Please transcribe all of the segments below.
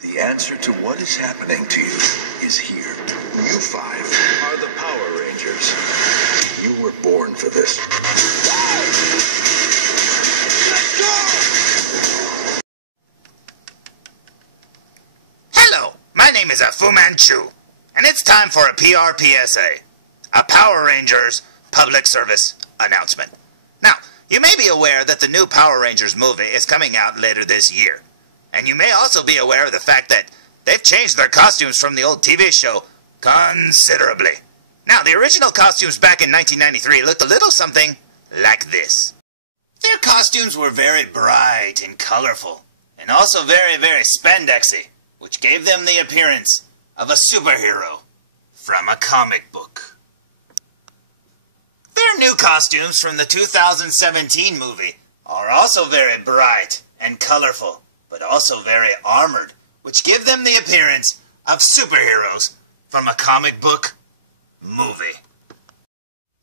The answer to what is happening to you is here. You five are the Power Rangers. You were born for this. Let's go! Hello, my name is Fu Manchu, and it's time for a PRPSA, a Power Rangers public service announcement. Now, you may be aware that the new Power Rangers movie is coming out later this year. And you may also be aware of the fact that they've changed their costumes from the old TV show considerably. Now, the original costumes back in 1993 looked a little something like this. Their costumes were very bright and colorful, and also very, very spandexy, which gave them the appearance of a superhero from a comic book. Their new costumes from the 2017 movie are also very bright and colorful, but also very armored, which give them the appearance of superheroes from a comic book movie.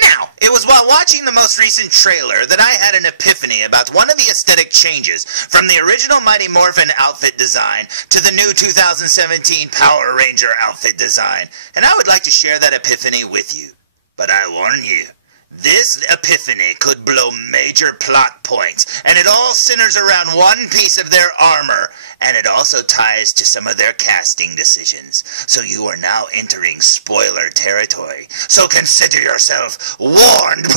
Now, it was while watching the most recent trailer that I had an epiphany about one of the aesthetic changes from the original Mighty Morphin outfit design to the new 2017 Power Ranger outfit design, and I would like to share that epiphany with you. But I warn you, this epiphany could blow major plot points, and it all centers around one piece of their armor, and it also ties to some of their casting decisions. So you are now entering spoiler territory, so consider yourself warned.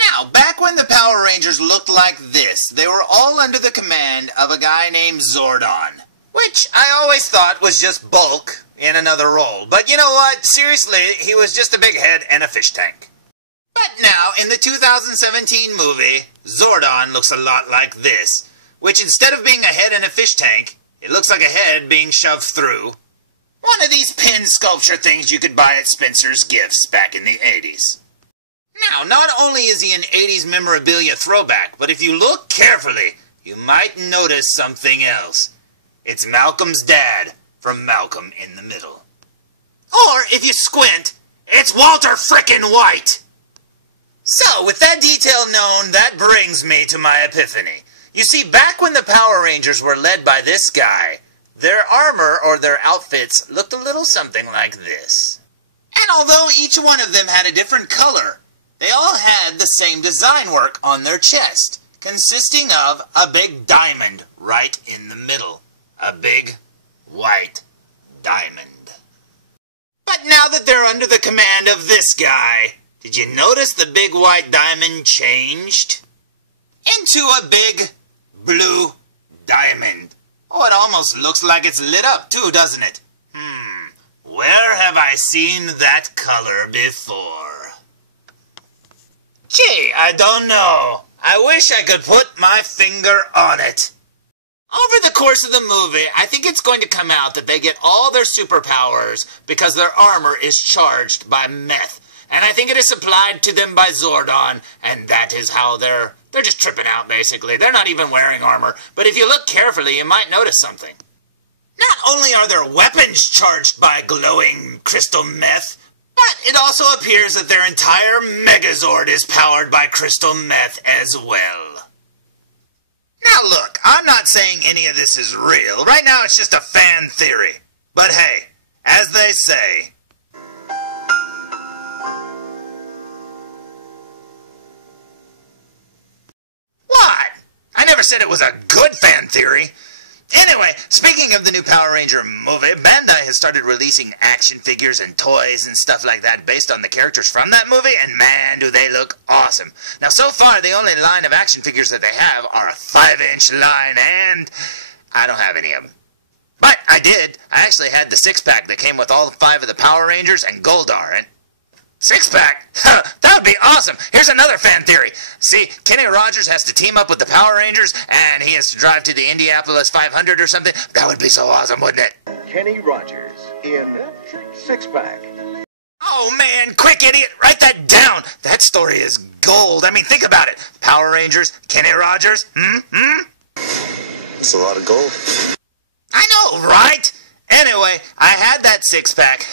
Now, back when the Power Rangers looked like this, they were all under the command of a guy named Zordon, which I always thought was just Bulk in another role. But you know what? Seriously, he was just a big head and a fish tank. But now, in the 2017 movie, Zordon looks a lot like this, which instead of being a head and a fish tank, it looks like a head being shoved through one of these pin sculpture things you could buy at Spencer's Gifts back in the 80s. Now, not only is he an 80s memorabilia throwback, but if you look carefully, you might notice something else. It's Malcolm's dad from Malcolm in the Middle. Or, if you squint, it's Walter frickin' White! So, with that detail known, that brings me to my epiphany. You see, back when the Power Rangers were led by this guy, their armor or their outfits looked a little something like this. And although each one of them had a different color, they all had the same design work on their chest, consisting of a big diamond right in the middle. A big, white diamond. But now that they're under the command of this guy, did you notice the big white diamond changed into a big blue diamond? Oh, it almost looks like it's lit up too, doesn't it? Where have I seen that color before? Gee, I don't know. I wish I could put my finger on it. Over the course of the movie, I think it's going to come out that they get all their superpowers because their armor is charged by meth. And I think it is supplied to them by Zordon, and that is how they're just tripping out, basically. They're not even wearing armor. But if you look carefully, you might notice something. Not only are their weapons charged by glowing crystal meth, but it also appears that their entire Megazord is powered by crystal meth as well. Now look, I'm not saying any of this is real. Right now it's just a fan theory. But hey, as they say... What? I never said it was a good fan theory. Anyway, speaking of the new Power Ranger movie, Bandai has started releasing action figures and toys and stuff like that based on the characters from that movie, and man, do they look awesome. Now, so far, the only line of action figures that they have are a 5-inch line, and I don't have any of them. But I did. I actually had the 6-pack that came with all 5 of the Power Rangers and Goldar, and 6-pack? That would be awesome! Here's another fan theory. See, Kenny Rogers has to team up with the Power Rangers, and he has to drive to the Indianapolis 500 or something. That would be so awesome, wouldn't it? Kenny Rogers in 6-pack. Oh man, quick idiot, write that down! That story is gold. I mean, think about it. Power Rangers, Kenny Rogers, That's a lot of gold. I know, right? Anyway, I had that six-pack.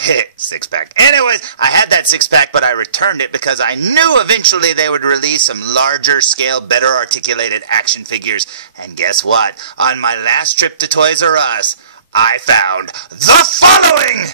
Anyways, I had that six-pack, but I returned it because I knew eventually they would release some larger-scale, better-articulated action figures. And guess what? On my last trip to Toys R Us, I found the following!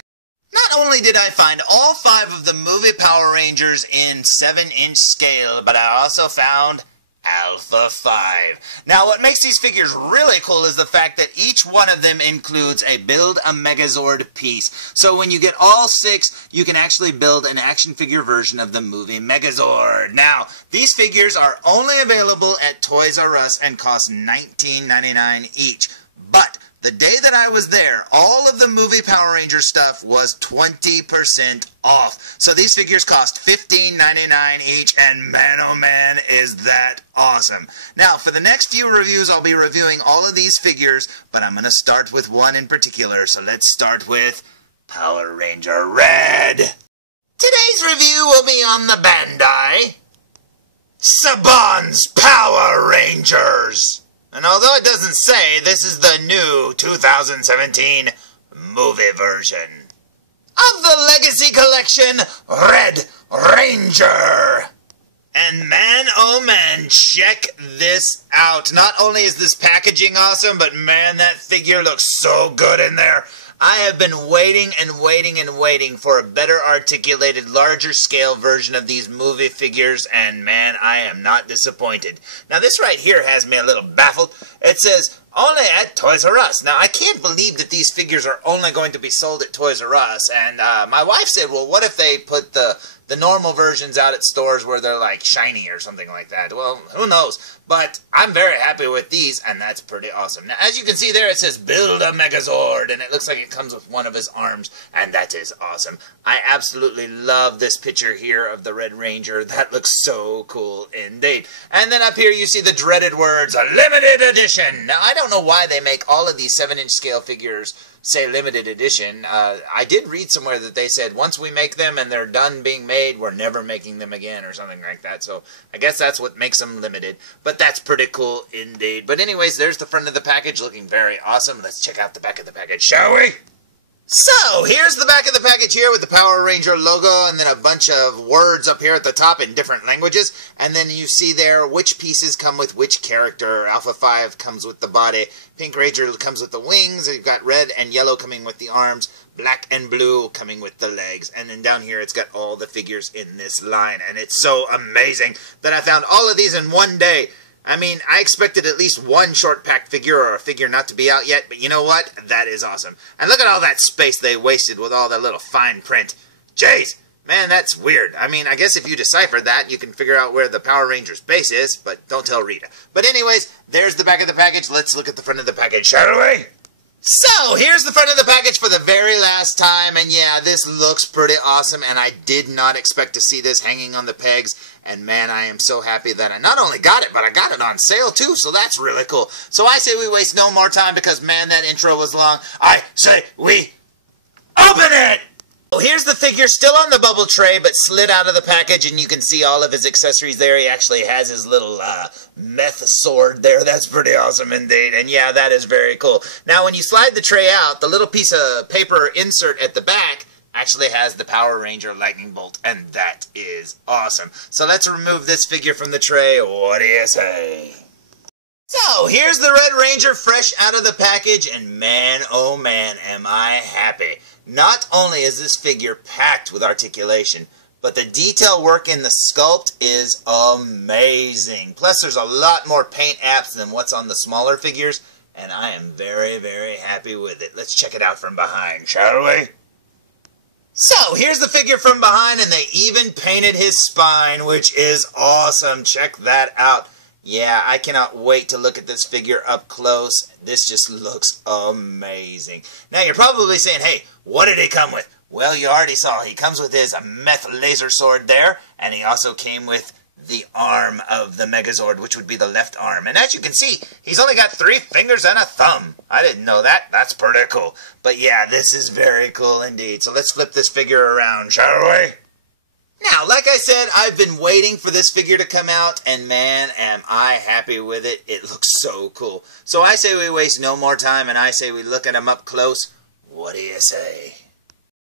Not only did I find all 5 of the movie Power Rangers in 7-inch scale, but I also found Alpha 5. Now, what makes these figures really cool is the fact that each one of them includes a Build a Megazord piece. So when you get all 6, you can actually build an action figure version of the movie Megazord. Now, these figures are only available at Toys R Us and cost $19.99 each. But the day that I was there, all of the movie Power Ranger stuff was 20% off. So these figures cost $15.99 each, and man oh man is that awesome. Now, for the next few reviews, I'll be reviewing all of these figures, but I'm going to start with one in particular. So let's start with Power Ranger Red. Today's review will be on the Bandai Saban's Power Rangers. And although it doesn't say, this is the new 2017 movie version of the Legacy Collection Red Ranger. And man, oh man, check this out. Not only is this packaging awesome, but man, that figure looks so good in there. I have been waiting and waiting and waiting for a better articulated, larger scale version of these movie figures, and man, I am not disappointed. Now this right here has me a little baffled. It says, only at Toys R Us. Now I can't believe that these figures are only going to be sold at Toys R Us, and my wife said, well, what if they put the normal versions out at stores where they're like shiny or something like that? Well, who knows? But I'm very happy with these, and that's pretty awesome. Now, as you can see there, it says Build a Megazord, and it looks like it comes with one of his arms, and that is awesome. I absolutely love this picture here of the Red Ranger. That looks so cool indeed. And then up here you see the dreaded words, a limited edition. Now, I don't know why they make all of these 7-inch scale figures say limited edition. I did read somewhere that they said once we make them and they're done being made, we're never making them again or something like that. So I guess that's what makes them limited. But that's pretty cool indeed. But anyways, there's the front of the package looking very awesome. Let's check out the back of the package, shall we? So, here's the back of the package here with the Power Ranger logo and then a bunch of words up here at the top in different languages. And then you see there which pieces come with which character. Alpha 5 comes with the body, Pink Ranger comes with the wings, you've got red and yellow coming with the arms, black and blue coming with the legs. And then down here it's got all the figures in this line. And it's so amazing that I found all of these in one day. I mean, I expected at least one short pack figure or a figure not to be out yet, but you know what? That is awesome. And look at all that space they wasted with all that little fine print. Jeez, man, that's weird. I mean, I guess if you decipher that, you can figure out where the Power Rangers base is, but don't tell Rita. But anyways, there's the back of the package. Let's look at the front of the package, shall we? So, here's the front of the package for the very last time, and yeah, this looks pretty awesome, and I did not expect to see this hanging on the pegs, and man, I am so happy that I not only got it, but I got it on sale too, so that's really cool. So I say we waste no more time, because man, that intro was long. I say we open it! Oh, here's the figure still on the bubble tray, but slid out of the package, and you can see all of his accessories there. He actually has his little meth sword there. That's pretty awesome indeed. And yeah, that is very cool. Now, when you slide the tray out, the little piece of paper insert at the back actually has the Power Ranger lightning bolt, and that is awesome. So let's remove this figure from the tray. What do you say? So, here's the Red Ranger fresh out of the package, and man, oh man, am I happy. Not only is this figure packed with articulation, but the detail work in the sculpt is amazing. Plus, there's a lot more paint apps than what's on the smaller figures, and I am very, very happy with it. Let's check it out from behind, shall we? So, here's the figure from behind, and they even painted his spine, which is awesome. Check that out. Yeah, I cannot wait to look at this figure up close. This just looks amazing. Now, you're probably saying, hey, what did he come with? Well, you already saw. He comes with his meth laser sword there, and he also came with the arm of the Megazord, which would be the left arm. And as you can see, he's only got 3 fingers and a thumb. I didn't know that. That's pretty cool. But yeah, this is very cool indeed. So let's flip this figure around, shall we? Now, like I said, I've been waiting for this figure to come out, and man, am I happy with it. It looks so cool. So I say we waste no more time, and I say we look at him up close. What do you say?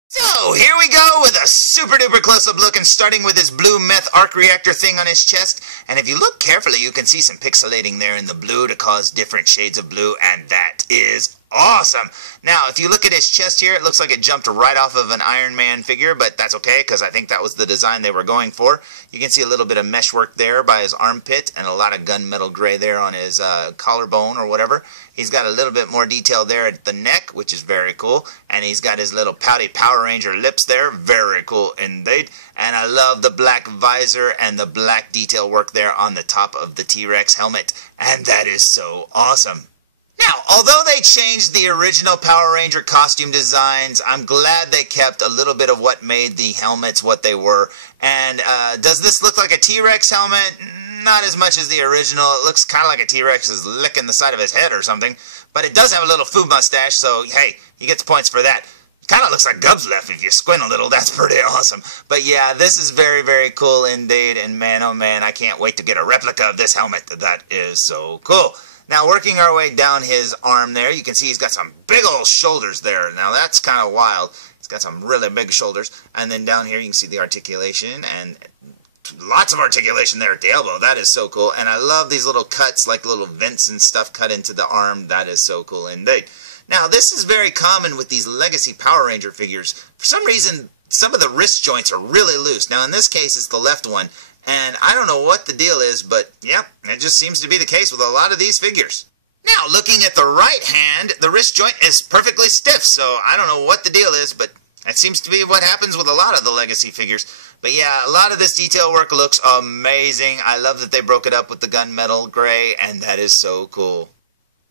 So, here we go with a super duper close-up look, and starting with his blue meth arc reactor thing on his chest. And if you look carefully, you can see some pixelating there in the blue to cause different shades of blue, and that is awesome. Now, if you look at his chest here, it looks like it jumped right off of an Iron Man figure, but that's okay, because I think that was the design they were going for. You can see a little bit of mesh work there by his armpit, and a lot of gunmetal gray there on his collarbone or whatever. He's got a little bit more detail there at the neck, which is very cool, and he's got his little pouty Power Ranger lips there, very cool indeed. And I love the black visor and the black detail work there on the top of the T-Rex helmet, and that is so awesome. Now, although they changed the original Power Ranger costume designs, I'm glad they kept a little bit of what made the helmets what they were. And does this look like a T-Rex helmet? Not as much as the original. It looks kind of like a T-Rex is licking the side of his head or something. But it does have a little food mustache, so hey, he gets points for that. Kind of looks like Gub's left if you squint a little. That's pretty awesome. But yeah, this is very, very cool indeed. And man, oh man, I can't wait to get a replica of this helmet. That is so cool. Now, working our way down his arm there, you can see he's got some big old shoulders there. Now, that's kind of wild. He's got some really big shoulders. And then down here, you can see the articulation, and lots of articulation there at the elbow. That is so cool. And I love these little cuts, like little vents and stuff cut into the arm. That is so cool indeed. Now, this is very common with these Legacy Power Ranger figures. For some reason, some of the wrist joints are really loose. Now, in this case, it's the left one. And I don't know what the deal is, but yep, it just seems to be the case with a lot of these figures. Now, looking at the right hand, the wrist joint is perfectly stiff, so I don't know what the deal is, but that seems to be what happens with a lot of the Legacy figures. But yeah, a lot of this detail work looks amazing. I love that they broke it up with the gunmetal gray, and that is so cool.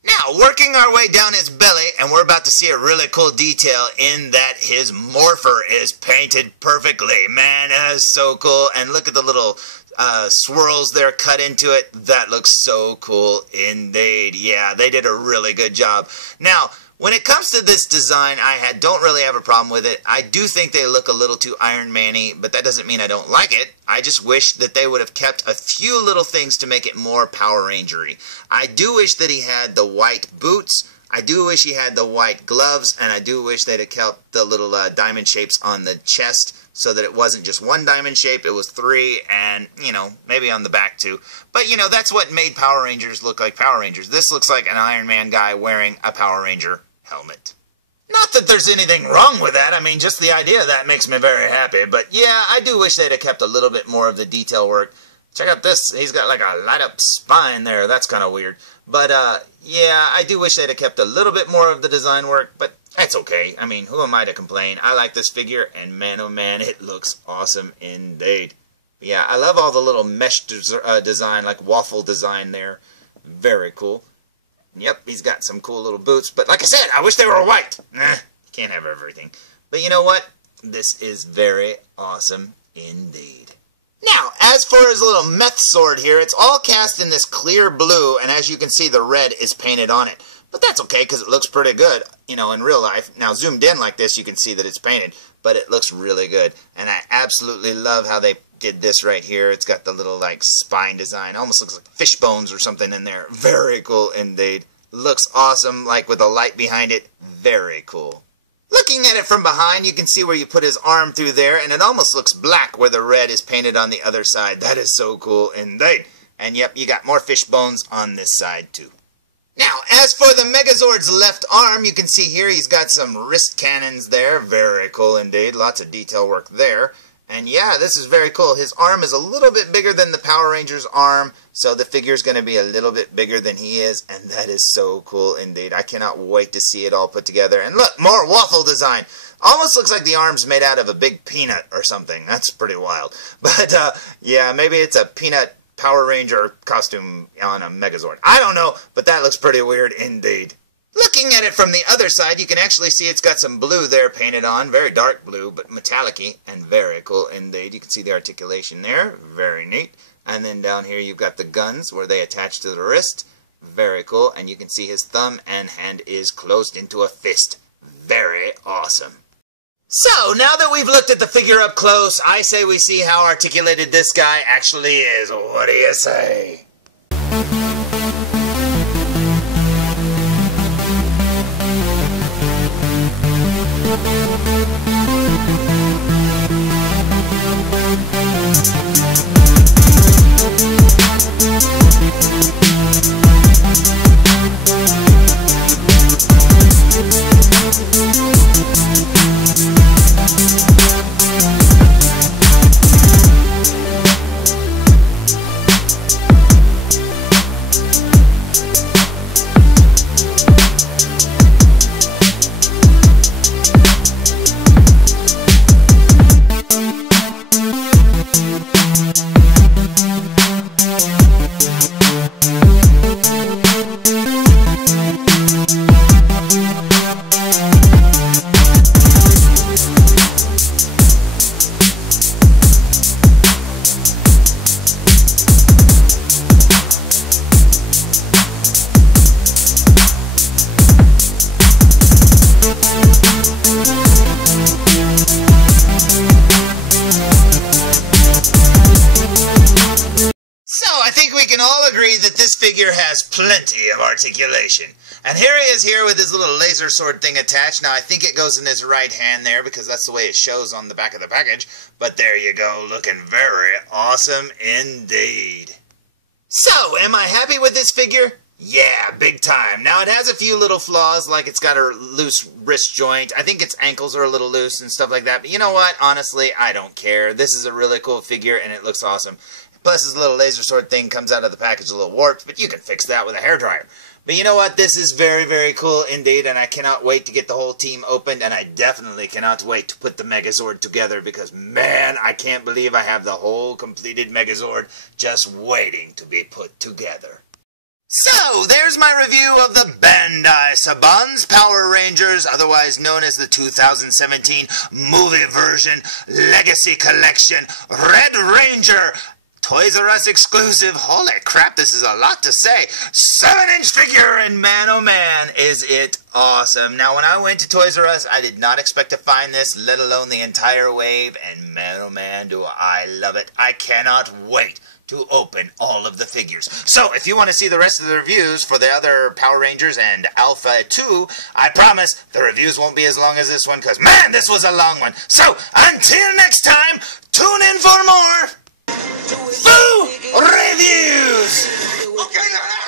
Now, working our way down his belly, and we're about to see a really cool detail in that his morpher is painted perfectly. Man, that is so cool. And look at the little swirls there cut into it. That looks so cool indeed. Yeah, they did a really good job. Now, when it comes to this design, I don't really have a problem with it. I do think they look a little too Iron Man-y, but that doesn't mean I don't like it. I just wish that they would have kept a few little things to make it more Power Ranger-y. I do wish that he had the white boots. I do wish he had the white gloves, and I do wish they'd have kept the little diamond shapes on the chest so that it wasn't just one diamond shape, it was three, and, you know, maybe on the back too. But, you know, that's what made Power Rangers look like Power Rangers. This looks like an Iron Man guy wearing a Power Ranger helmet. Not that there's anything wrong with that. I mean, just the idea of that makes me very happy. But yeah, I do wish they'd have kept a little bit more of the detail work. Check out this. He's got like a light-up spine there. That's kind of weird. But yeah, I do wish they'd have kept a little bit more of the design work. But that's okay. I mean, who am I to complain? I like this figure, and man, oh man, it looks awesome indeed. But yeah, I love all the little mesh design, like waffle design there. Very cool. Yep, he's got some cool little boots, but like I said, I wish they were white. Nah, you can't have everything. But you know what? This is very awesome indeed. Now, as for his little meth sword here, it's all cast in this clear blue, and as you can see, the red is painted on it. But that's okay, because it looks pretty good, you know, in real life. Now, zoomed in like this, you can see that it's painted, but it looks really good. And I absolutely love how they did this right here. It's got the little, like, spine design. Almost looks like fish bones or something in there. Very cool indeed. Looks awesome, like with the light behind it. Very cool. Looking at it from behind, you can see where you put his arm through there, and it almost looks black where the red is painted on the other side. That is so cool indeed. And yep, you got more fish bones on this side too. Now, as for the Megazord's left arm, you can see here he's got some wrist cannons there. Very cool indeed. Lots of detail work there. And yeah, this is very cool. His arm is a little bit bigger than the Power Ranger's arm, so the figure's going to be a little bit bigger than he is, and that is so cool indeed. I cannot wait to see it all put together. And look, more waffle design. Almost looks like the arm's made out of a big peanut or something. That's pretty wild. But yeah, maybe it's a peanut Power Ranger costume on a Megazord. I don't know, but that looks pretty weird indeed. Looking at it from the other side, you can actually see it's got some blue there painted on. Very dark blue, but metallic-y, and very cool indeed. You can see the articulation there. Very neat. And then down here you've got the guns where they attach to the wrist. Very cool. And you can see his thumb and hand is closed into a fist. Very awesome. So, now that we've looked at the figure up close, I say we see how articulated this guy actually is. What do you say? That this figure has plenty of articulation. And here he is here with his little laser sword thing attached. Now I think it goes in his right hand there because that's the way it shows on the back of the package. But there you go, looking very awesome indeed. So, am I happy with this figure? Yeah, big time. Now it has a few little flaws, like it's got a loose wrist joint. I think its ankles are a little loose and stuff like that. But you know what? Honestly, I don't care. This is a really cool figure and it looks awesome. Plus, his little laser sword thing comes out of the package a little warped, but you can fix that with a hairdryer. But you know what? This is very, very cool indeed, and I cannot wait to get the whole team opened, and I definitely cannot wait to put the Megazord together, because, man, I can't believe I have the whole completed Megazord just waiting to be put together. So, there's my review of the Bandai Power Rangers, otherwise known as the 2017 movie version Legacy Collection Red Ranger Toys R Us exclusive. Holy crap, this is a lot to say. 7-inch figure, and man oh man, is it awesome. Now, when I went to Toys R Us, I did not expect to find this, let alone the entire wave, and man oh man, do I love it. I cannot wait to open all of the figures. So, if you want to see the rest of the reviews for the other Power Rangers and Alpha 2, I promise the reviews won't be as long as this one, because man, this was a long one. So, until next time, tune in for more Boo Reviews! Okay, now